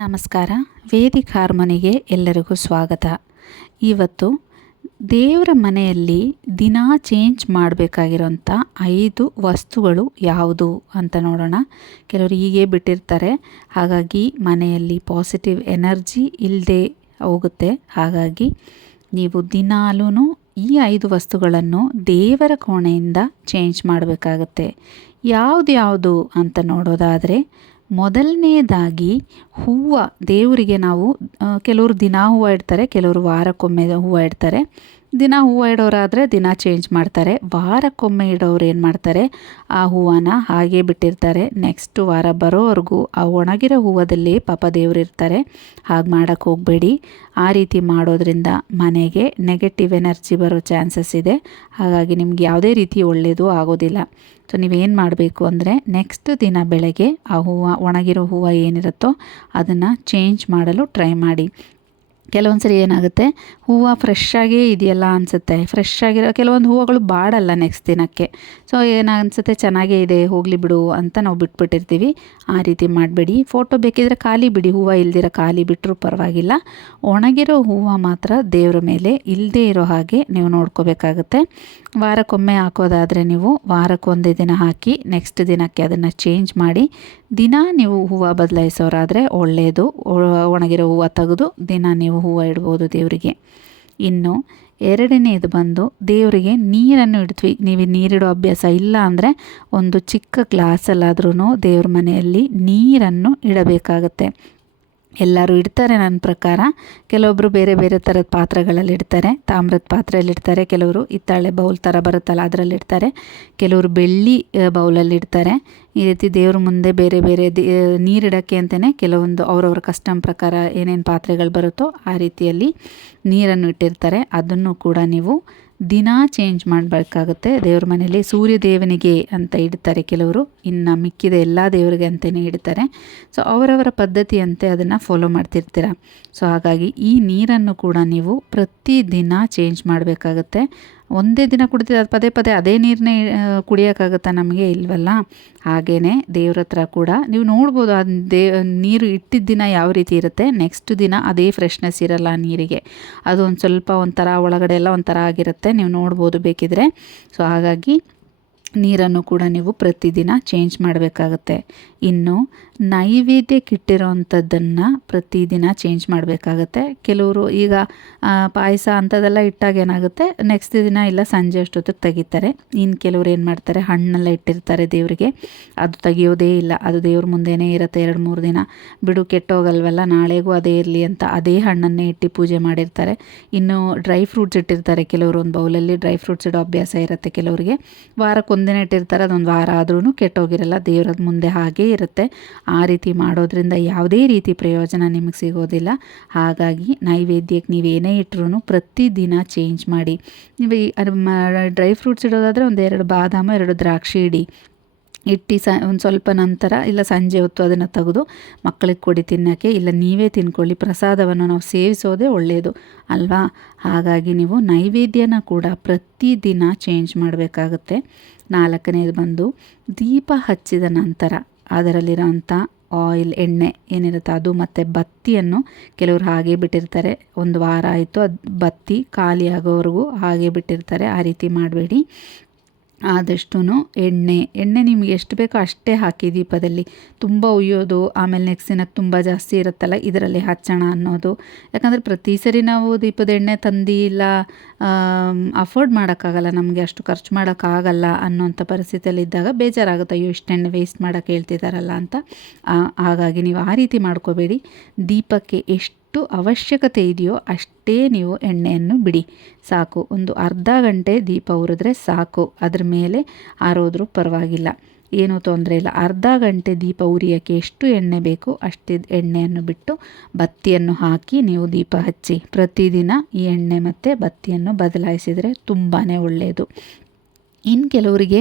ನಮಸ್ಕಾರ. ವೇದಿಕ್ ಹಾರ್ಮೋನಿಗೆ ಎಲ್ಲರಿಗೂ ಸ್ವಾಗತ. ಇವತ್ತು ದೇವರ ಮನೆಯಲ್ಲಿ ದಿನ ಚೇಂಜ್ ಮಾಡಬೇಕಾಗಿರೋಂಥ 5 ವಸ್ತುಗಳು ಯಾವುದು ಅಂತ ನೋಡೋಣ. ಕೆಲವರು ಹೀಗೆ ಬಿಟ್ಟಿರ್ತಾರೆ, ಹಾಗಾಗಿ ಮನೆಯಲ್ಲಿ ಪಾಸಿಟಿವ್ ಎನರ್ಜಿ ಇಲ್ಲದೆ ಹೋಗುತ್ತೆ. ಹಾಗಾಗಿ ನೀವು ದಿನಾಲೂ ಈ 5 ವಸ್ತುಗಳನ್ನು ದೇವರ ಕೋಣೆಯಿಂದ ಚೇಂಜ್ ಮಾಡಬೇಕಾಗತ್ತೆ. ಯಾವುದು ಅಂತ ನೋಡೋದಾದರೆ, ಮೊದಲನೇದಾಗಿ ಹೂವು. ದೇವರಿಗೆ ನಾವು ಕೆಲವರು ದಿನ ಹೂವು ಇಡ್ತಾರೆ, ಕೆಲವರು ವಾರಕ್ಕೊಮ್ಮೆ ಹೂವು ಇಡ್ತಾರೆ. ದಿನ ಹೂವು ಇಡೋರಾದರೆ ದಿನ ಚೇಂಜ್ ಮಾಡ್ತಾರೆ. ವಾರಕ್ಕೊಮ್ಮೆ ಇಡೋರು ಏನು ಮಾಡ್ತಾರೆ, ಆ ಹೂವನ್ನ ಹಾಗೆ ಬಿಟ್ಟಿರ್ತಾರೆ. ನೆಕ್ಸ್ಟ್ ವಾರ ಬರೋವರೆಗೂ ಆ ಒಣಗಿರೋ ಹೂವದಲ್ಲಿ ಪಾಪ ದೇವ್ರು ಇರ್ತಾರೆ. ಹಾಗೆ ಮಾಡೋಕ್ಕೆ ಹೋಗಬೇಡಿ. ಆ ರೀತಿ ಮಾಡೋದ್ರಿಂದ ಮನೆಗೆ ನೆಗೆಟಿವ್ ಎನರ್ಜಿ ಬರೋ ಚಾನ್ಸಸ್ ಇದೆ. ಹಾಗಾಗಿ ನಿಮ್ಗೆ ಯಾವುದೇ ರೀತಿ ಒಳ್ಳೆಯದು ಆಗೋದಿಲ್ಲ. ಸೊ ನೀವೇನು ಮಾಡಬೇಕು ಅಂದರೆ, ನೆಕ್ಸ್ಟ್ ದಿನ ಬೆಳಗ್ಗೆ ಆ ಹೂವು, ಒಣಗಿರೋ ಹೂವು ಏನಿರುತ್ತೋ ಅದನ್ನು ಚೇಂಜ್ ಮಾಡಲು ಟ್ರೈ ಮಾಡಿ. ಕೆಲವೊಂದು ಸರಿ ಏನಾಗುತ್ತೆ, ಹೂವು ಫ್ರೆಶ್ಶಾಗೇ ಇದೆಯಲ್ಲ ಅನಿಸುತ್ತೆ. ಫ್ರೆಶ್ ಆಗಿರೋ ಕೆಲವೊಂದು ಹೂವುಗಳು ಬಾಡಲ್ಲ ನೆಕ್ಸ್ಟ್ ದಿನಕ್ಕೆ. ಸೊ ಏನಾನ್ಸುತ್ತೆ, ಚೆನ್ನಾಗೇ ಇದೆ ಹೋಗಲಿ ಬಿಡು ಅಂತ ನಾವು ಬಿಟ್ಬಿಟ್ಟಿರ್ತೀವಿ. ಆ ರೀತಿ ಮಾಡಬೇಡಿ. ಫೋಟೋ ಬೇಕಿದ್ರೆ ಖಾಲಿ ಬಿಡಿ, ಹೂವು ಇಲ್ದಿರೋ ಖಾಲಿ ಬಿಟ್ಟರೂ ಪರವಾಗಿಲ್ಲ. ಒಣಗಿರೋ ಹೂವು ಮಾತ್ರ ದೇವ್ರ ಮೇಲೆ ಇಲ್ಲದೇ ಇರೋ ಹಾಗೆ ನೀವು ನೋಡ್ಕೋಬೇಕಾಗತ್ತೆ. ವಾರಕ್ಕೊಮ್ಮೆ ಹಾಕೋದಾದರೆ ನೀವು ವಾರಕ್ಕೊಂದೇ ದಿನ ಹಾಕಿ ನೆಕ್ಸ್ಟ್ ದಿನಕ್ಕೆ ಅದನ್ನು ಚೇಂಜ್ ಮಾಡಿ. ದಿನ ನೀವು ಹೂವು ಬದಲಾಯಿಸೋರಾದರೆ ಒಳ್ಳೆಯದು. ಒಣಗಿರೋ ಹೂವು ತೆಗೆದು ದಿನ ನೀವು ಹೂವು ಇಡ್ಬೋದು ದೇವರಿಗೆ. ಇನ್ನು ಎರಡನೇದು ಬಂದು, ದೇವರಿಗೆ ನೀರನ್ನು ಇಡ್ತೀವಿ. ನೀವು ನೀರಿಡೋ ಅಭ್ಯಾಸ ಇಲ್ಲ ಅಂದರೆ ಒಂದು ಚಿಕ್ಕ ಗ್ಲಾಸಲ್ಲಾದ್ರೂ ದೇವ್ರ ಮನೆಯಲ್ಲಿ ನೀರನ್ನು ಇಡಬೇಕಾಗತ್ತೆ. ಎಲ್ಲರೂ ಇಡ್ತಾರೆ ನನ್ನ ಪ್ರಕಾರ. ಕೆಲವೊಬ್ಬರು ಬೇರೆ ಬೇರೆ ಥರದ ಪಾತ್ರೆಗಳಲ್ಲಿ ಇಡ್ತಾರೆ. ತಾಮ್ರದ ಪಾತ್ರೆಯಲ್ಲಿ ಇಡ್ತಾರೆ, ಕೆಲವರು ಹಿತ್ತಾಳೆ ಬೌಲ್ ಥರ ಬರುತ್ತಲ್ಲ ಅದರಲ್ಲಿ ಇಡ್ತಾರೆ, ಕೆಲವರು ಬೆಳ್ಳಿ ಬೌಲಲ್ಲಿ ಇಡ್ತಾರೆ. ಈ ರೀತಿ ದೇವ್ರ ಮುಂದೆ ಬೇರೆ ಬೇರೆ ನೀರಿಡೋಕ್ಕೆ ಅಂತಲೇ ಕೆಲವೊಂದು ಅವರವ್ರ ಕಸ್ಟಮ್ ಪ್ರಕಾರ ಏನೇನು ಪಾತ್ರೆಗಳು ಬರುತ್ತೋ ಆ ರೀತಿಯಲ್ಲಿ ನೀರನ್ನು ಇಟ್ಟಿರ್ತಾರೆ. ಅದನ್ನು ಕೂಡ ನೀವು ದಿನ ಚೇಂಜ್ ಮಾಡಬೇಕಾಗುತ್ತೆ. ದೇವ್ರ ಮನೆಯಲ್ಲಿ ಸೂರ್ಯ ದೇವನಿಗೆ ಅಂತ ಇಡ್ತಾರೆ ಕೆಲವರು, ಇನ್ನು ಮಿಕ್ಕಿದ ಎಲ್ಲ ದೇವರಿಗೆ ಅಂತಲೇ ಇಡ್ತಾರೆ. ಸೊ ಅವರವರ ಪದ್ಧತಿಯಂತೆ ಅದನ್ನು ಫಾಲೋ ಮಾಡ್ತಿರ್ತೀರ. ಸೊ ಹಾಗಾಗಿ ಈ ನೀರನ್ನು ಕೂಡ ನೀವು ಪ್ರತಿದಿನ ಚೇಂಜ್ ಮಾಡಬೇಕಾಗತ್ತೆ. ಒಂದೇ ದಿನ ಕುಡಿತೀರ, ಪದೇ ಪದೇ ಅದೇ ನೀರನ್ನೇ ಕುಡಿಯೋಕ್ಕಾಗುತ್ತಾ ನಮಗೆ? ಇಲ್ವಲ್ಲ. ಹಾಗೆಯೇ ದೇವ್ರ ಹತ್ರ ಕೂಡ ನೀವು ನೋಡ್ಬೋದು, ಆ ನೀರು ಇಟ್ಟಿದ್ದ ದಿನ ಯಾವ ರೀತಿ ಇರುತ್ತೆ, ನೆಕ್ಸ್ಟ್ ದಿನ ಅದೇ ಫ್ರೆಶ್ನೆಸ್ ಇರಲ್ಲ ನೀರಿಗೆ. ಅದು ಒಂದು ಸ್ವಲ್ಪ ಒಂಥರ ಒಳಗಡೆ ಎಲ್ಲ ಒಂಥರ ಆಗಿರುತ್ತೆ, ನೀವು ನೋಡ್ಬೋದು ಬೇಕಿದ್ರೆ. ಸೊ ಹಾಗಾಗಿ ನೀರನ್ನು ಕೂಡ ನೀವು ಪ್ರತಿದಿನ ಚೇಂಜ್ ಮಾಡಬೇಕಾಗತ್ತೆ. ಇನ್ನು ನೈವೇದ್ಯಕ್ಕಿಟ್ಟಿರೋ ಅಂಥದ್ದನ್ನು ಪ್ರತಿದಿನ ಚೇಂಜ್ ಮಾಡಬೇಕಾಗತ್ತೆ. ಕೆಲವರು ಈಗ ಪಾಯಸ ಅಂಥದ್ದೆಲ್ಲ ಇಟ್ಟಾಗ ಏನಾಗುತ್ತೆ, ನೆಕ್ಸ್ಟ್ ದಿನ ಇಲ್ಲ ಸಂಜೆ ಅಷ್ಟೊತ್ತಿಗೆ ತೆಗಿತಾರೆ. ಇನ್ನು ಕೆಲವ್ರು ಏನು ಮಾಡ್ತಾರೆ, ಹಣ್ಣೆಲ್ಲ ಇಟ್ಟಿರ್ತಾರೆ ದೇವರಿಗೆ, ಅದು ತೆಗಿಯೋದೇ ಇಲ್ಲ. ಅದು ದೇವ್ರ ಮುಂದೆನೇ ಇರುತ್ತೆ 2-3 ದಿನ. ಬಿಡು ಕೆಟ್ಟೋಗಲ್ವಲ್ಲ, ನಾಳೆಗೂ ಅದೇ ಇರಲಿ ಅಂತ ಅದೇ ಹಣ್ಣನ್ನೇ ಇಟ್ಟು ಪೂಜೆ ಮಾಡಿರ್ತಾರೆ. ಇನ್ನು ಡ್ರೈ ಫ್ರೂಟ್ಸ್ ಇಟ್ಟಿರ್ತಾರೆ ಕೆಲವರು, ಒಂದು ಬೌಲಲ್ಲಿ ಡ್ರೈ ಫ್ರೂಟ್ಸ್ ಇಡೋ ಅಭ್ಯಾಸ ಇರುತ್ತೆ ಕೆಲವರಿಗೆ. ವಾರಕ್ಕೊಂದಿನ ಇಟ್ಟಿರ್ತಾರೆ, ಅದೊಂದು ವಾರ ಆದ್ರೂ ಕೆಟ್ಟೋಗಿರಲ್ಲ, ದೇವ್ರ ಮುಂದೆ ಹಾಗೇ ಇರುತ್ತೆ. ಆ ರೀತಿ ಮಾಡೋದ್ರಿಂದ ಯಾವುದೇ ರೀತಿ ಪ್ರಯೋಜನ ನಿಮಗೆ ಸಿಗೋದಿಲ್ಲ. ಹಾಗಾಗಿ ನೈವೇದ್ಯಕ್ಕೆ ನೀವೇನೇ ಇಟ್ಟರೂ ಪ್ರತಿದಿನ ಚೇಂಜ್ ಮಾಡಿ. ನೀವು ಡ್ರೈ ಫ್ರೂಟ್ಸ್ ಇಡೋದಾದರೆ 1-2 ಬಾದಾಮು, 2 ದ್ರಾಕ್ಷಿ ಇಟ್ಟು ಒಂದು ಸ್ವಲ್ಪ ನಂತರ ಇಲ್ಲ ಸಂಜೆ ಹೊತ್ತು ಅದನ್ನು ತೆಗೆದು ಮಕ್ಕಳಿಗೆ ಕೊಡಿ ತಿನ್ನೋಕ್ಕೆ, ಇಲ್ಲ ನೀವೇ ತಿನ್ಕೊಳ್ಳಿ. ಪ್ರಸಾದವನ್ನು ನಾವು ಸೇವಿಸೋದೇ ಒಳ್ಳೆಯದು ಅಲ್ವಾ? ಹಾಗಾಗಿ ನೀವು ನೈವೇದ್ಯನ ಕೂಡ ಪ್ರತಿದಿನ ಚೇಂಜ್ ಮಾಡಬೇಕಾಗುತ್ತೆ. 4ನೇದು ಬಂದು, ದೀಪ ಹಚ್ಚಿದ ನಂತರ ಅದರಲ್ಲಿರೋಂಥ ಆಯಿಲ್, ಎಣ್ಣೆ ಏನಿರುತ್ತೆ ಅದು, ಮತ್ತು ಬತ್ತಿಯನ್ನು ಕೆಲವರು ಹಾಗೆ ಬಿಟ್ಟಿರ್ತಾರೆ. ಒಂದು ವಾರ ಆಯಿತು, ಅದು ಬತ್ತಿ ಖಾಲಿ ಆಗೋವರೆಗೂ ಹಾಗೆ ಬಿಟ್ಟಿರ್ತಾರೆ. ಆ ರೀತಿ ಮಾಡಬೇಡಿ. ಆದಷ್ಟು ಎಣ್ಣೆ ನಿಮಗೆ ಎಷ್ಟು ಬೇಕೋ ಅಷ್ಟೇ ಹಾಕಿ ದೀಪದಲ್ಲಿ. ತುಂಬ ಉಯ್ಯೋದು, ಆಮೇಲೆ ನೆಕ್ಸ್ಟ್ ದಿನಕ್ಕೆ ತುಂಬ ಜಾಸ್ತಿ ಇರುತ್ತಲ್ಲ ಇದರಲ್ಲಿ ಹಚ್ಚೋಣ ಅನ್ನೋದು. ಯಾಕಂದರೆ ಪ್ರತಿ ಸರಿ ನಾವು ದೀಪದ ಎಣ್ಣೆ ತಂದು ಇಲ್ಲ ಅಫೋರ್ಡ್ ಮಾಡೋಕ್ಕಾಗಲ್ಲ, ನಮಗೆ ಅಷ್ಟು ಖರ್ಚು ಮಾಡೋಕ್ಕಾಗಲ್ಲ ಅನ್ನೋಂಥ ಪರಿಸ್ಥಿತಿಯಲ್ಲಿ ಇದ್ದಾಗ ಬೇಜಾರಾಗುತ್ತೆ, ಅಯ್ಯೋ ಇಷ್ಟು ಎಣ್ಣೆ ವೇಸ್ಟ್ ಮಾಡೋಕ್ಕೆ ಹೇಳ್ತಿದ್ದಾರಲ್ಲ ಅಂತ. ಹಾಗಾಗಿ ನೀವು ಆ ರೀತಿ ಮಾಡ್ಕೋಬೇಡಿ. ದೀಪಕ್ಕೆ ಎಷ್ಟು ಅವಶ್ಯಕತೆ ಇದೆಯೋ ಅಷ್ಟೇ ನೀವು ಎಣ್ಣೆಯನ್ನು ಬಿಡಿ, ಸಾಕು. ಒಂದು ಅರ್ಧ ಗಂಟೆ ದೀಪ ಉರಿದ್ರೆ ಸಾಕು, ಅದ್ರ ಮೇಲೆ ಆರೋದ್ರೂ ಪರವಾಗಿಲ್ಲ, ಏನೂ ತೊಂದರೆ ಇಲ್ಲ. ಅರ್ಧ ಗಂಟೆ ದೀಪ ಉರಿಯೋಕ್ಕೆ ಎಷ್ಟು ಎಣ್ಣೆ ಬೇಕು ಅಷ್ಟು ಎಣ್ಣೆಯನ್ನು ಬಿಟ್ಟು ಬತ್ತಿಯನ್ನು ಹಾಕಿ ನೀವು ದೀಪ ಹಚ್ಚಿ. ಪ್ರತಿದಿನ ಈ ಎಣ್ಣೆ ಮತ್ತು ಬತ್ತಿಯನ್ನು ಬದಲಾಯಿಸಿದರೆ ತುಂಬಾ ಒಳ್ಳೆಯದು. ಇನ್ನು ಕೆಲವರಿಗೆ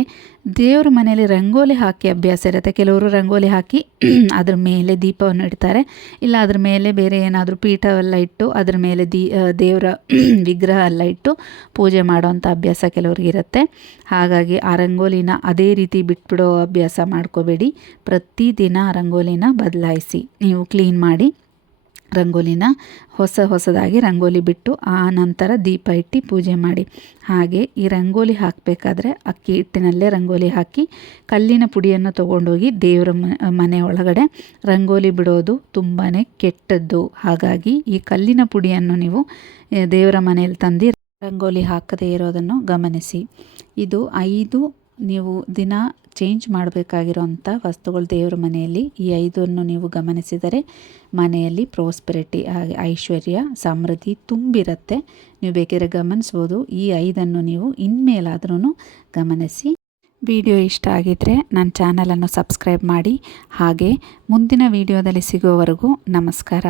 ದೇವ್ರ ಮನೆಯಲ್ಲಿ ರಂಗೋಲಿ ಹಾಕಿ ಅಭ್ಯಾಸ ಇರುತ್ತೆ. ಕೆಲವರು ರಂಗೋಲಿ ಹಾಕಿ ಅದ್ರ ಮೇಲೆ ದೀಪವನ್ನು ಇಡ್ತಾರೆ, ಇಲ್ಲ ಅದ್ರ ಮೇಲೆ ಬೇರೆ ಏನಾದರೂ ಪೀಠವೆಲ್ಲ ಇಟ್ಟು ಅದ್ರ ಮೇಲೆ ದೇವರ ವಿಗ್ರಹ ಎಲ್ಲ ಇಟ್ಟು ಪೂಜೆ ಮಾಡೋವಂಥ ಅಭ್ಯಾಸ ಕೆಲವ್ರಿಗಿರುತ್ತೆ. ಹಾಗಾಗಿ ಆ ರಂಗೋಲಿನ ಅದೇ ರೀತಿ ಬಿಟ್ಬಿಡೋ ಅಭ್ಯಾಸ ಮಾಡ್ಕೋಬೇಡಿ. ಪ್ರತಿದಿನ ರಂಗೋಲಿನ ಬದಲಾಯಿಸಿ ನೀವು ಕ್ಲೀನ್ ಮಾಡಿ ರಂಗೋಲಿನ ಹೊಸದಾಗಿ ರಂಗೋಲಿ ಬಿಟ್ಟು ಆ ನಂತರ ದೀಪ ಇಟ್ಟು ಪೂಜೆ ಮಾಡಿ. ಹಾಗೆ ಈ ರಂಗೋಲಿ ಹಾಕಬೇಕಾದ್ರೆ ಅಕ್ಕಿ ಹಿಟ್ಟಿನಲ್ಲೇ ರಂಗೋಲಿ ಹಾಕಿ ಕಲ್ಲಿನ ಪುಡಿಯನ್ನು ತೊಗೊಂಡೋಗಿ ದೇವರ ಮನೆ ಒಳಗಡೆ ರಂಗೋಲಿ ಬಿಡೋದು ತುಂಬಾ ಕೆಟ್ಟದ್ದು. ಹಾಗಾಗಿ ಈ ಕಲ್ಲಿನ ಪುಡಿಯನ್ನು ನೀವು ದೇವರ ಮನೆಯಲ್ಲಿ ತಂದು ರಂಗೋಲಿ ಹಾಕದೇ ಇರೋದನ್ನು ಗಮನಿಸಿ. ಇದು 5 ನೀವು ದಿನ ಚೇಂಜ್ ಮಾಡಬೇಕಾಗಿರೋಂಥ ವಸ್ತುಗಳು ದೇವರ ಮನೆಯಲ್ಲಿ. ಈ 5ಅನ್ನು ನೀವು ಗಮನಿಸಿದರೆ ಮನೆಯಲ್ಲಿ ಪ್ರೋಸ್ಪೆರಿಟಿ, ಐಶ್ವರ್ಯ, ಸಮೃದ್ಧಿ ತುಂಬಿರುತ್ತೆ. ನೀವು ಬೇಕಿದ್ರೆ ಗಮನಿಸ್ಬೋದು. ಈ 5ಅನ್ನು ನೀವು ಇನ್ಮೇಲಾದ್ರೂ ಗಮನಿಸಿ. ವಿಡಿಯೋ ಇಷ್ಟ ಆಗಿದ್ದರೆ ನನ್ನ ಚಾನಲನ್ನು ಸಬ್ಸ್ಕ್ರೈಬ್ ಮಾಡಿ. ಹಾಗೆ ಮುಂದಿನ ವಿಡಿಯೋದಲ್ಲಿ ಸಿಗೋವರೆಗೂ ನಮಸ್ಕಾರ.